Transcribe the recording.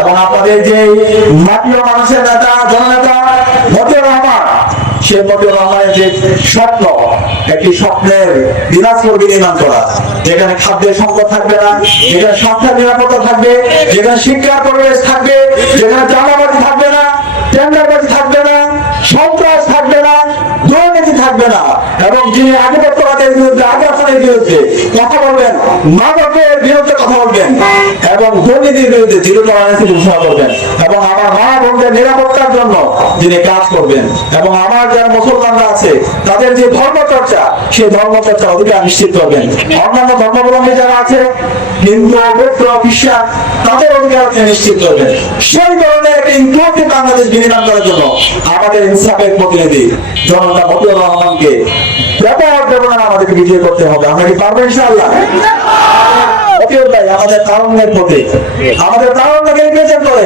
এবং আপনাদের যে মাটির মানুষের নেতা জননেতা মতিউর রহমান, সে মতিউর রহমানের যে স্বপ্ন, একটি স্বপ্নের দিনাজপুর বিনির্মাণ করা, যেখানে খাদ্যের সংকট থাকবে না, যেখানে স্বাস্থ্যের নিরাপত্তা থাকবে, যেখানে শিক্ষার পরিবেশ থাকবে, যেখানে চাঁদাবাজি থাকবে না, টেন্ডারবাজি থাকবে না, সন্ত্রাস থাকবে না, দুর্নীতি থাকবে না, এবং যিনি আধিপত্যবাদের বিরুদ্ধে, আগ্রাসনের বিরুদ্ধে কথা বলবেন, মাদকের বিরুদ্ধে কথা বলবেন এবং দুর্নীতির বিরুদ্ধে জিরো টলারেন্স ঘোষণা করবেন, এবং আমার মা বোনদের নিরাপত্তার জন্য যিনি কাজ করবেন, এবং আমার যারা মুসলমানরা আছে তাদের যে ধর্মচর্চা, সেই ধর্মচর্চা অধিকার নিশ্চিত করবেন। অন্যান্য ধর্মাবলম্বী যারা আছে, হিন্দু, বৌদ্ধ, খ্রিস্টান, তাদের অধিকার নিশ্চিত করবেন। সেই ধরনের একটি ইনক্লুসিভ বাংলাদেশ বিনির্মাণ করার জন্য আমাদের ইনসাফের প্রতিনিধি জনতা মতিউর রহমানকে ব্যাপক ব্যবধান আমাদেরকে বিজয় করতে হবে। আমরা কি পারবো ইনশাআল্লাহ? মতিউর ভাই আমাদের তারুণ্যের প্রতীক, আমাদের তারুণ্যকে রিপ্রেজেন্ট করে।